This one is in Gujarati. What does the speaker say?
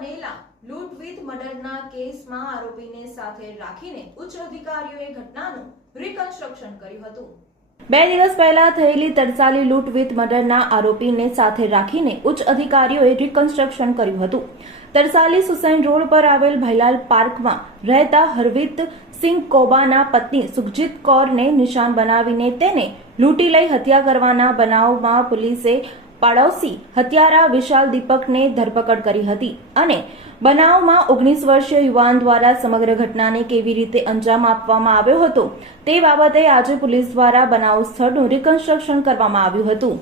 બનેલા લૂંટ વિથ મર્ડરના કેસમાં આરોપીને સાથે રાખીને ઉચ્ચ અધિકારીઓએ ઘટનાનું રિકન્સ્ટ્રક્શન કર્યું હતું। 2 દિવસ પહેલા થયેલી તરસાલી લૂંટ વિથ મર્ડરના આરોપીને સાથે રાખીને ઉચ્ચ અધિકારીઓએ રિકન્સ્ટ્રક્શન કર્યું હતું। તરસાલી સુસૈન રોડ પર આવેલ ભૈલાલ પાર્કમાં રહેતા હરવીત સિંહ કોબાના પત્ની સુખજીત કૌરને નિશાન બનાવીને તેને લૂંટી લઈ હત્યા કરવાના બનાવમાં પોલીસે પાડોશી હત્યારા વિશાલ દીપકને ધરપકડ કરી હતી અને બનાવમાં 19 વર્ષીય યુવાન દ્વારા સમગ્ર ઘટનાને કેવી રીતે અંજામ આપવામાં આવ્યો હતો તે બાબતે આજે પોલીસ દ્વારા બનાવ સ્થળનું રિકન્સ્ટ્રક્શન કરવામાં આવ્યું હતું।